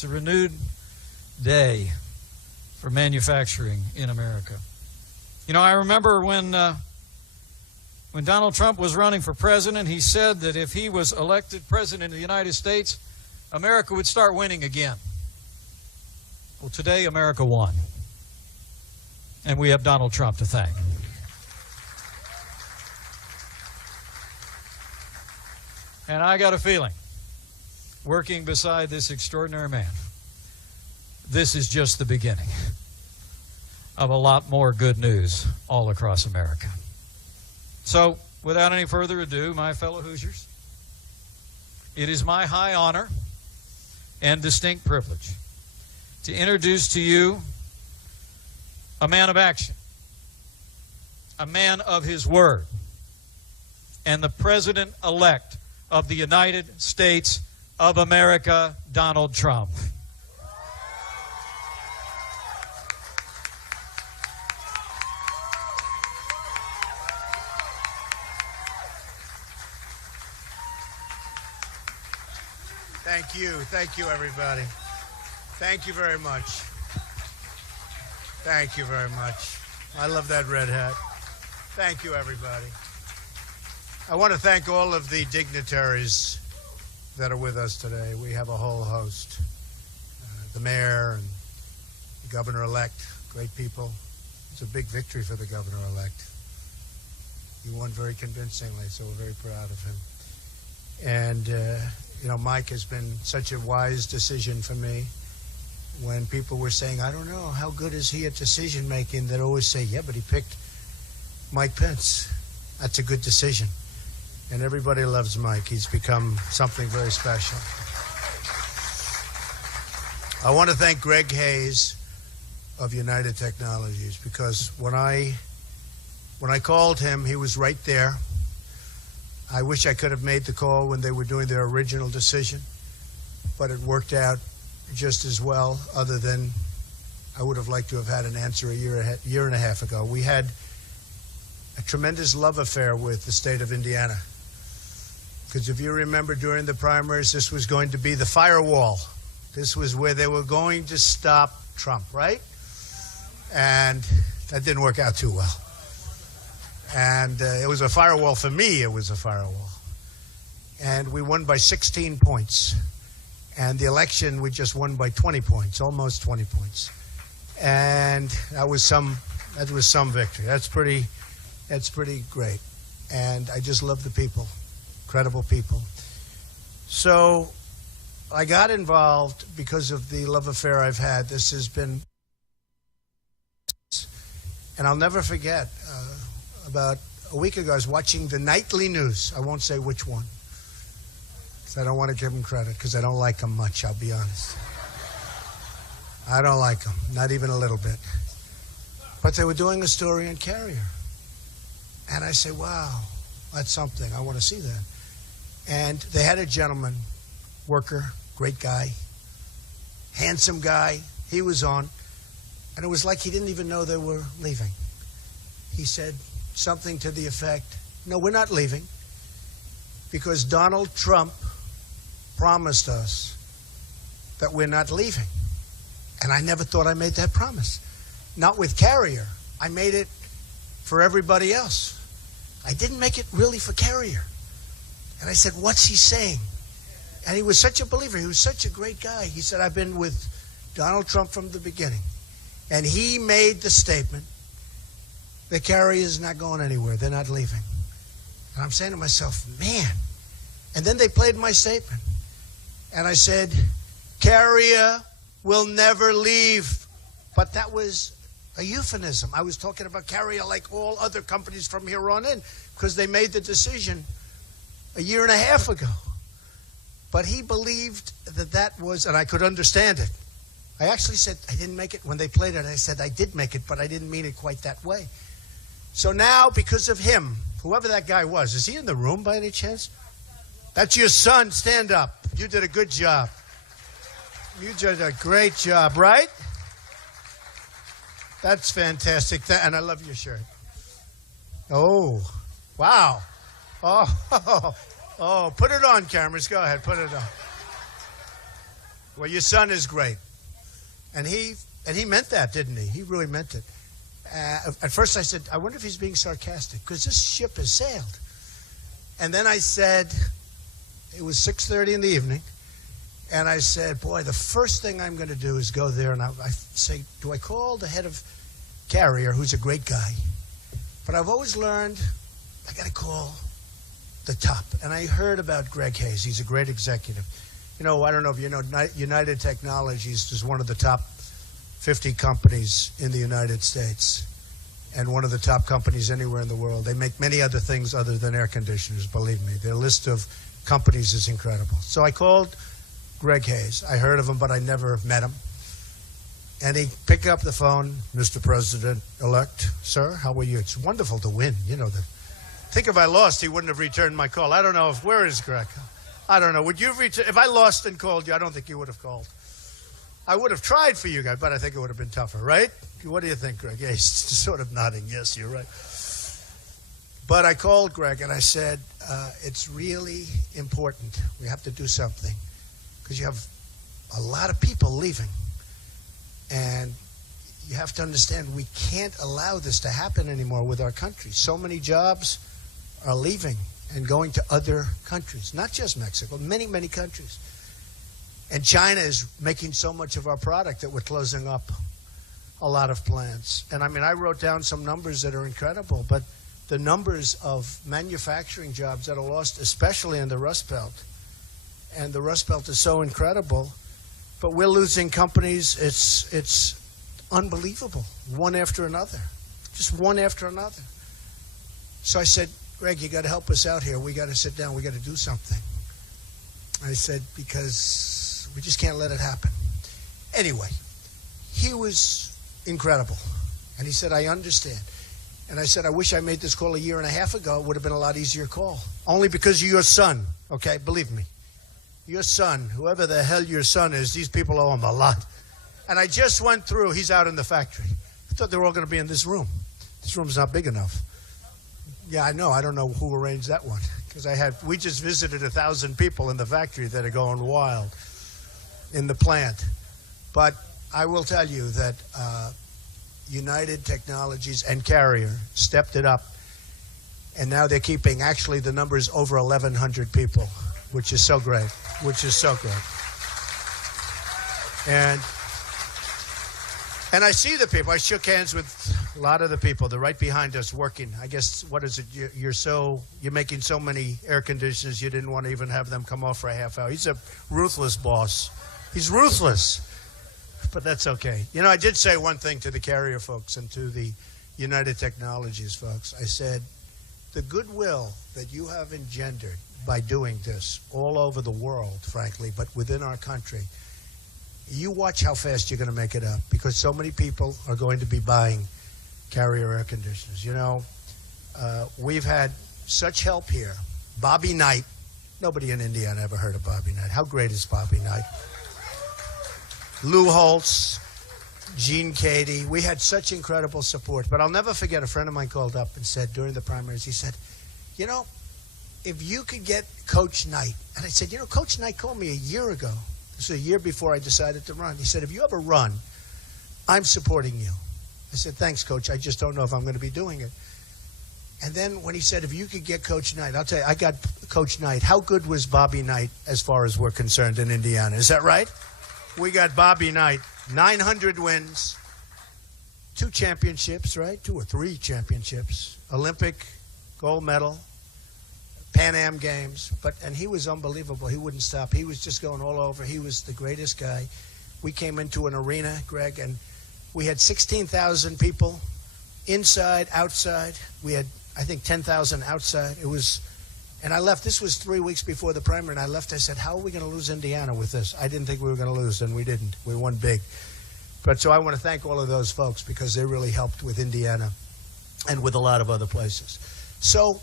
It's a renewed day for manufacturing in America. You know, I remember when Donald Trump was running for president, he said that if he was elected president of the United States, America would start winning again. Well, today, America won. And we have Donald Trump to thank. And I got a feeling, working beside this extraordinary man, this is just the beginning of a lot more good news all across America. So, without any further ado, my fellow Hoosiers, it is my high honor and distinct privilege to introduce to you a man of action, a man of his word, and the President-elect of the United States of America, Donald Trump. Thank you, everybody. Thank you very much. Thank you very much. I love that red hat. Thank you, everybody. I want to thank all of the dignitaries that are with us today. We have a whole host. The mayor and the governor-elect, great people. It's a big victory for the governor-elect. He won very convincingly, so we're very proud of him. And, you know, Mike has been such a wise decision for me. When people were saying, I don't know, how good is he at decision-making, they'd always say, yeah, but he picked Mike Pence. That's a good decision. And everybody loves Mike. He's become something very special. I want to thank Greg Hayes of United Technologies, because when I called him, he was right there. I wish I could have made the call when they were doing their original decision, but it worked out just as well, other than I would have liked to have had an answer a year and a half ago. We had a tremendous love affair with the state of Indiana, because if you remember during the primaries, this was going to be the firewall. This was where they were going to stop Trump, right? And that didn't work out too well. And it was a firewall for me. It was a firewall. And we won by 16 points. And the election, we just won by 20 points, almost 20 points. And that was some victory. That's pretty great. And I just love the people, incredible people. So I got involved because of the love affair I've had. This has been, and I'll never forget, about a week ago, I was watching the nightly news. I won't say which one, because I don't want to give them credit, because I don't like them much, I'll be honest. I don't like them, not even a little bit. But they were doing a story on Carrier. And I said, wow, that's something. I want to see that. And they had a gentleman, worker, great guy, handsome guy. He was on. And it was like he didn't even know they were leaving. He said something to the effect, no, we're not leaving, because Donald Trump promised us that we're not leaving. And I never thought I made that promise. Not with Carrier. I made it for everybody else. I didn't make it really for Carrier. And I said, what's he saying? And he was such a believer. He was such a great guy. He said, I've been with Donald Trump from the beginning. And he made the statement, the Carrier is not going anywhere. They're not leaving. And I'm saying to myself, man. And then they played my statement. And I said, Carrier will never leave. But that was a euphemism. I was talking about Carrier like all other companies from here on in, because they made the decision a year and a half ago. But he believed that that was, and I could understand it. I actually said, I didn't make it. When they played it, I said, I did make it, but I didn't mean it quite that way. So now, because of him, whoever that guy was, is he in the room by any chance? That's your son. Stand up. You did a good job. You did a great job, right? That's fantastic. And I love your shirt. Oh, wow. Oh, put it on, cameras. Go ahead, put it on. Well, your son is great. And he meant that, didn't he? He really meant it. At first I said, I wonder if he's being sarcastic, because this ship has sailed. And then I said, it was 6:30 in the evening, and I said, boy, the first thing I'm going to do is go there, and I say, do I call the head of Carrier, who's a great guy? But I've always learned I got to call the top. And I heard about Greg Hayes. He's a great executive. You know, I don't know if you know, United Technologies is one of the top 50 companies in the United States and one of the top companies anywhere in the world. They make many other things other than air conditioners, believe me. Their list of companies is incredible. So I called Greg Hayes. I heard of him, but I never met him. And he picked up the phone, Mr. President-elect, sir, how are you? It's wonderful to win. You know, I think if I lost, he wouldn't have returned my call. I don't know where is Greg? I don't know. Would you return? If I lost and called you, I don't think you would have called. I would have tried for you guys, but I think it would have been tougher, right? What do you think, Greg? Yeah, he's sort of nodding. Yes, you're right. But I called Greg and I said, it's really important. We have to do something because you have a lot of people leaving. And you have to understand we can't allow this to happen anymore with our country. So many jobs are leaving and going to other countries, not just Mexico, many, many countries. And China is making so much of our product that we're closing up a lot of plants. And I mean, I wrote down some numbers that are incredible, but the numbers of manufacturing jobs that are lost, especially in the Rust Belt, and the Rust Belt is so incredible, but we're losing companies. It's unbelievable, one after another, just one after another. So I said, Greg, you got to help us out here. We got to sit down. We got to do something. I said, because we just can't let it happen. Anyway, he was incredible. And he said, I understand. And I said, I wish I made this call a year and a half ago. It would have been a lot easier call. Only because of your son, okay? Believe me. Your son, whoever the hell your son is, these people owe him a lot. And I just went through, he's out in the factory. I thought they were all going to be in this room. This room's not big enough. Yeah, I know. I don't know who arranged that one. Because we just visited 1,000 people in the factory that are going wild in the plant. But I will tell you that United Technologies and Carrier stepped it up. And now they're keeping, actually, the numbers over 1,100 people, which is so great, which is so great. And I see the people. I shook hands with a lot of the people. They're right behind us working. I guess, what is it? You're making so many air conditioners, you didn't want to even have them come off for a half hour. He's a ruthless boss. He's ruthless. But that's okay. You know, I did say one thing to the Carrier folks and to the United Technologies folks. I said, the goodwill that you have engendered by doing this all over the world, frankly, but within our country, you watch how fast you're going to make it up, because so many people are going to be buying Carrier air conditioners. You know, we've had such help here. Bobby Knight. Nobody in Indiana ever heard of Bobby Knight. How great is Bobby Knight? Lou Holtz, Gene Cady. We had such incredible support. But I'll never forget, a friend of mine called up and said during the primaries, he said, you know, if you could get Coach Knight. And I said, you know, Coach Knight called me a year ago. This was a year before I decided to run. He said, if you ever run, I'm supporting you. I said, thanks, Coach. I just don't know if I'm going to be doing it. And then when he said, if you could get Coach Knight, I'll tell you, I got Coach Knight. How good was Bobby Knight as far as we're concerned in Indiana? Is that right? We got Bobby Knight, 900 wins, 2 championships, right? 2 or 3 championships, Olympic gold medal, Pan Am Games, and he was unbelievable. He wouldn't stop. He was just going all over. He was the greatest guy. We came into an arena, Greg, and we had 16,000 people inside, outside. We had, I think, 10,000 outside. It was, and I left. This was 3 weeks before the primary, and I left. I said, how are we going to lose Indiana with this? I didn't think we were going to lose, and we didn't. We won big. But so I want to thank all of those folks because they really helped with Indiana and with a lot of other places. So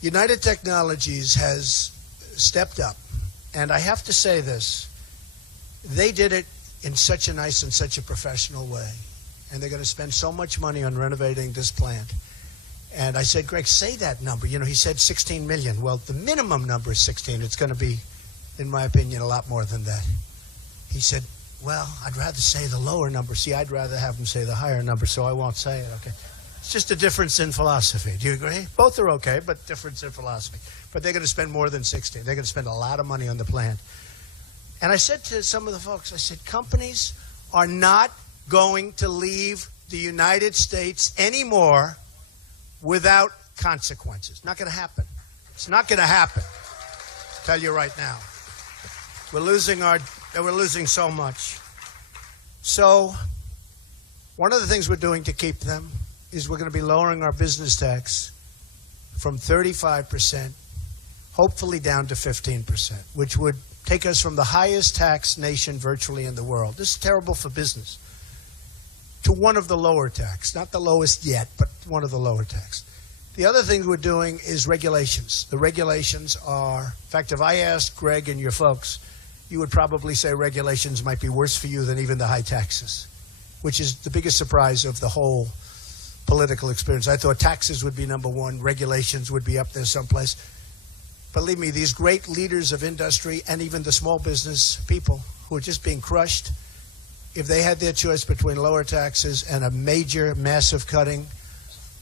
United Technologies has stepped up, and I have to say this, they did it in such a nice and such a professional way, and they're going to spend so much money on renovating this plant. And I said, Greg, say that number. You know, he said 16 million. Well, the minimum number is 16. It's going to be in my opinion, a lot more than that. He said, well, I'd rather say the lower number. See, I'd rather have him say the higher number, so I won't say it, okay? It's just a difference in philosophy. Do you agree? Both are okay, but difference in philosophy. But they're going to spend more than 60. They're going to spend a lot of money on the plant. And I said to some of the folks, I said, companies are not going to leave the United States anymore without consequences. Not going to happen. It's not going to happen. I'll tell you right now. We're losing so much. So one of the things we're doing to keep them is we're going to be lowering our business tax from 35%, hopefully down to 15%, which would take us from the highest tax nation virtually in the world. This is terrible for business. To one of the lower tax, not the lowest yet, but one of the lower tax. The other thing we're doing is regulations. The regulations are, in fact, if I asked Greg and your folks, you would probably say regulations might be worse for you than even the high taxes, which is the biggest surprise of the whole political experience. I thought taxes would be number one, regulations would be up there someplace. Believe me, these great leaders of industry and even the small business people who are just being crushed, if they had their choice between lower taxes and a major, massive cutting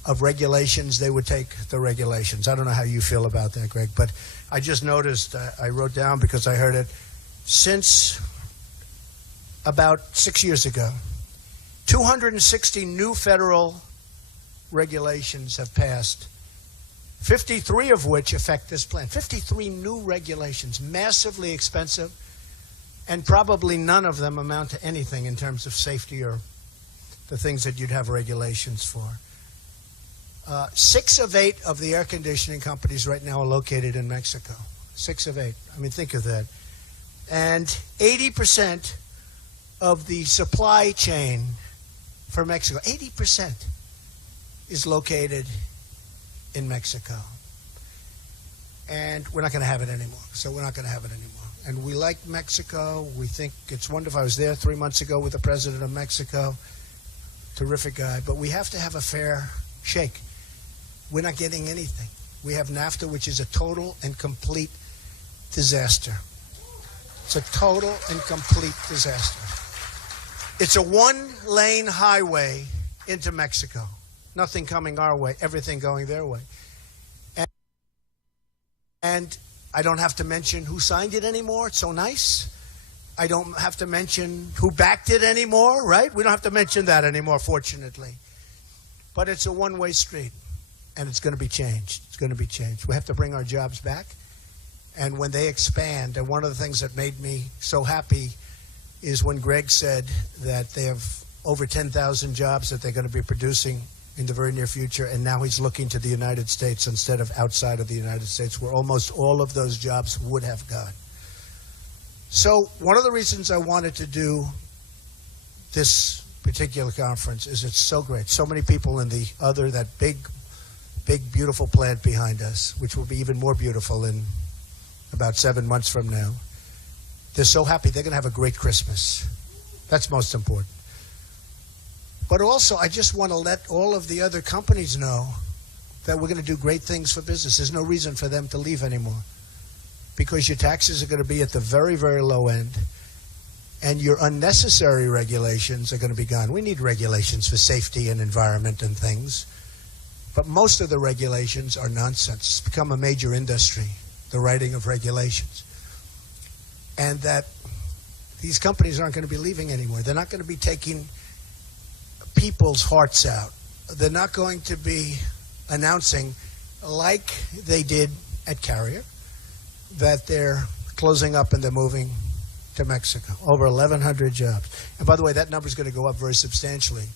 of regulations, they would take the regulations. I don't know how you feel about that, Greg, but I just noticed, I wrote down because I heard it, since about 6 years ago, 260 new federal regulations have passed, 53 of which affect this plant. 53 new regulations, massively expensive, and probably none of them amount to anything in terms of safety or the things that you'd have regulations for. 6 of 8 of the air conditioning companies right now are located in Mexico. 6 of 8. I mean, think of that. And 80% of the supply chain for Mexico, 80% is located in Mexico. And we're not going to have it anymore. So we're not going to have it anymore. And we like Mexico. We think it's wonderful. I was there 3 months ago with the president of Mexico. Terrific guy. But we have to have a fair shake. We're not getting anything. We have NAFTA, which is a total and complete disaster. It's a total and complete disaster. It's a one-lane highway into Mexico. Nothing coming our way, everything going their way. And I don't have to mention who signed it anymore. It's so nice. I don't have to mention who backed it anymore, right? We don't have to mention that anymore, fortunately. But it's a one-way street, and it's going to be changed. It's going to be changed. We have to bring our jobs back. And when they expand, and one of the things that made me so happy is when Greg said that they have over 10,000 jobs that they're going to be producing in the very near future, and now he's looking to the United States instead of outside of the United States, where almost all of those jobs would have gone. So one of the reasons I wanted to do this particular conference is it's so great. So many people in that big, beautiful plant behind us, which will be even more beautiful in about 7 months from now. They're so happy. They're going to have a great Christmas. That's most important. But also, I just want to let all of the other companies know that we're going to do great things for business. There's no reason for them to leave anymore because your taxes are going to be at the very, very low end, and your unnecessary regulations are going to be gone. We need regulations for safety and environment and things, but most of the regulations are nonsense. It's become a major industry, the writing of regulations, and that these companies aren't going to be leaving anymore. They're not going to be taking people's hearts out. They're not going to be announcing, like they did at Carrier, that they're closing up and they're moving to Mexico. Over 1,100 jobs. And by the way, that number is going to go up very substantially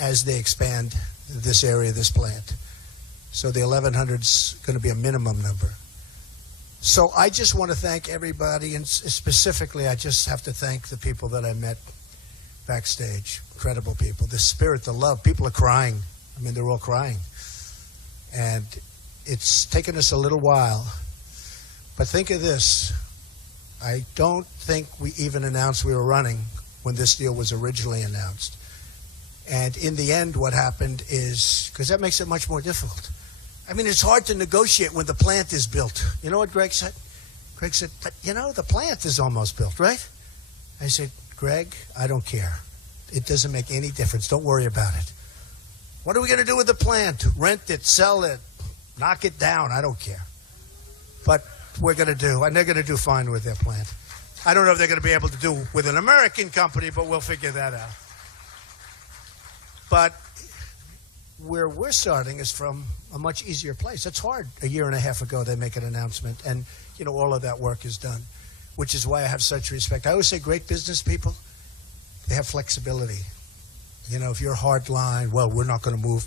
as they expand this area, this plant. So the 1,100 is going to be a minimum number. So I just want to thank everybody, and specifically I just have to thank the people that I met backstage. Incredible people. The spirit, the love. People are crying. I mean, they're all crying. And it's taken us a little while. But think of this. I don't think we even announced we were running when this deal was originally announced. And in the end, what happened is, because that makes it much more difficult. I mean, it's hard to negotiate when the plant is built. You know what Greg said? Greg said, but the plant is almost built, right? I said, Greg, I don't care. It doesn't make any difference. Don't worry about it. What are we going to do with the plant? Rent it, sell it, knock it down. I don't care. But we're going to do, and they're going to do fine with their plant. I don't know if they're going to be able to do with an American company, but we'll figure that out. But where we're starting is from a much easier place. It's hard. A year and a half ago, they make an announcement, and all of that work is done, which is why I have such respect. I always say great business people, they have flexibility. If you're hard line, well, we're not going to move.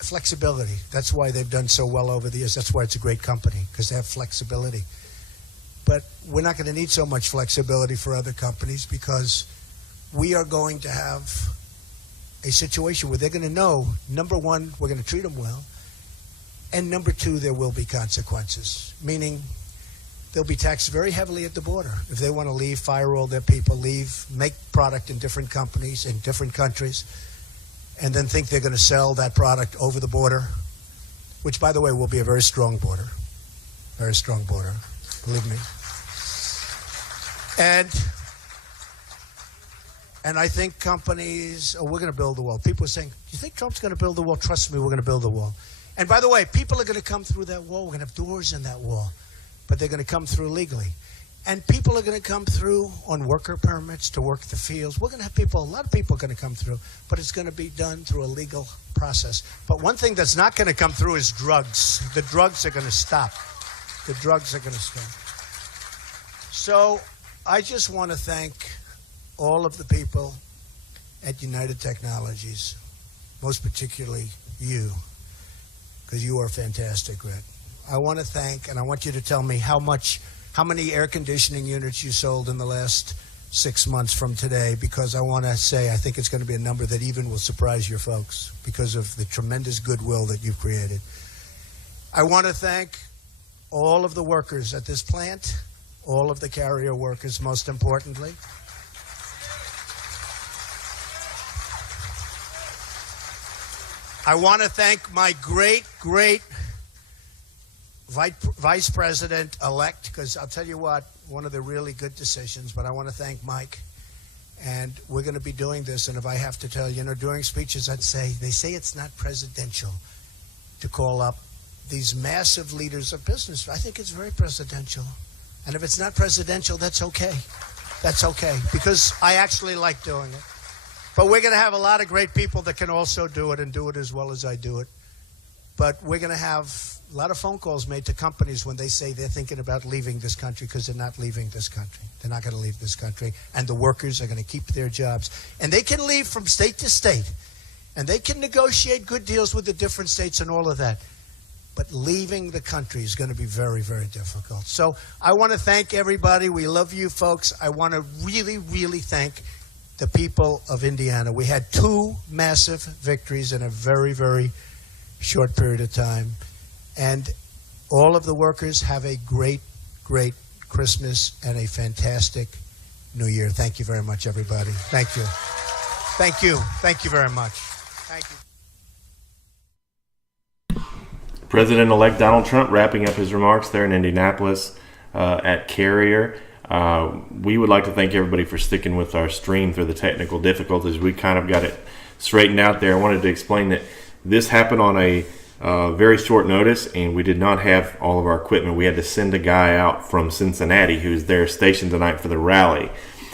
Flexibility. That's why they've done so well over the years. That's why it's a great company, because they have flexibility. But we're not going to need so much flexibility for other companies, because we are going to have a situation where they're going to know, number one, we're going to treat them well, and number two, there will be consequences, meaning they'll be taxed very heavily at the border. If they want to leave, fire all their people, leave, make product in different companies, in different countries, and then think they're going to sell that product over the border, which, by the way, will be a very strong border. Very strong border, believe me. And I think companies, we're going to build the wall. People are saying, do you think Trump's going to build the wall? Trust me, we're going to build the wall. And by the way, people are going to come through that wall. We're going to have doors in that wall, but they're going to come through legally. And people are going to come through on worker permits to work the fields. We're going to have people, a lot of people are going to come through, but it's going to be done through a legal process. But one thing that's not going to come through is drugs. The drugs are going to stop. The drugs are going to stop. So I just want to thank all of the people at United Technologies, most particularly you, because you are fantastic, Red. I want to thank, and I want you to tell me how many air conditioning units you sold in the last 6 months from today, because I want to say I think it's going to be a number that even will surprise your folks because of the tremendous goodwill that you've created. I want to thank all of the workers at this plant, all of the carrier workers, most importantly. I want to thank my great Vice President-elect, because I'll tell you what, one of the really good decisions, but I want to thank Mike. And we're going to be doing this, and if I have to tell you, during speeches, I'd say, they say it's not presidential to call up these massive leaders of business. I think it's very presidential. And if it's not presidential, that's okay. That's okay, because I actually like doing it. But we're going to have a lot of great people that can also do it and do it as well as I do it. But we're going to have a lot of phone calls made to companies when they say they're thinking about leaving this country, because they're not leaving this country. They're not going to leave this country. And the workers are going to keep their jobs. And they can leave from state to state. And they can negotiate good deals with the different states and all of that. But leaving the country is going to be very, very difficult. So I want to thank everybody. We love you folks. I want to really, really thank the people of Indiana. We had 2 massive victories in a very, very short period of time. And all of the workers have a great, great Christmas and a fantastic New Year. Thank you very much, everybody. Thank you. Thank you. Thank you very much. Thank you. President-elect Donald Trump wrapping up his remarks there in Indianapolis at Carrier. We would like to thank everybody for sticking with our stream through the technical difficulties. We kind of got it straightened out there. I wanted to explain that this happened on a very short notice, and we did not have all of our equipment. We had to send a guy out from Cincinnati who's there stationed tonight for the rally.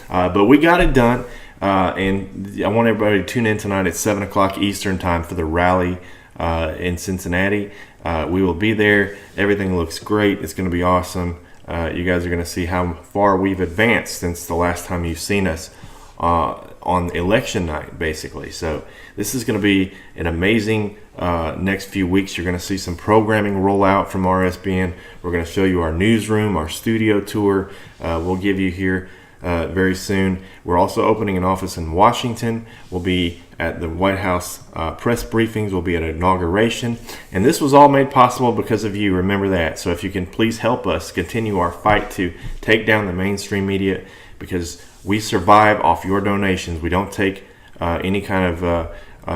But we got it done, and I want everybody to tune in tonight at 7 o'clock Eastern time for the rally in Cincinnati. We will be there. Everything looks great. It's going to be awesome. You guys are going to see how far we've advanced since the last time you've seen us on election night, basically. So this is going to be an amazing next few weeks. You're going to see some programming roll out from RSBN. We're going to show you our newsroom, our studio tour. We'll give you here very soon. We're also opening an office in Washington. We'll be at the White House press briefings. We'll be at inauguration. And this was all made possible because of you. Remember that. So if you can please help us continue our fight to take down the mainstream media, because we survive off your donations. We don't take any kind of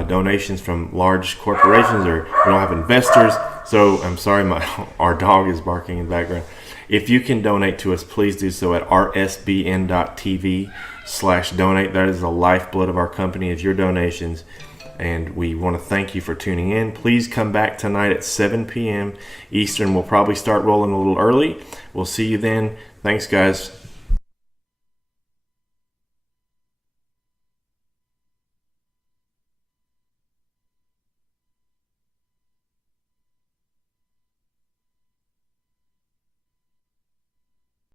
donations from large corporations, or we don't have investors. So I'm sorry, our dog is barking in the background. If you can donate to us, please do so at rsbn.tv/donate. That is the lifeblood of our company, is your donations. And we want to thank you for tuning in. Please come back tonight at 7 p.m. Eastern. We'll probably start rolling a little early. We'll see you then. Thanks, guys.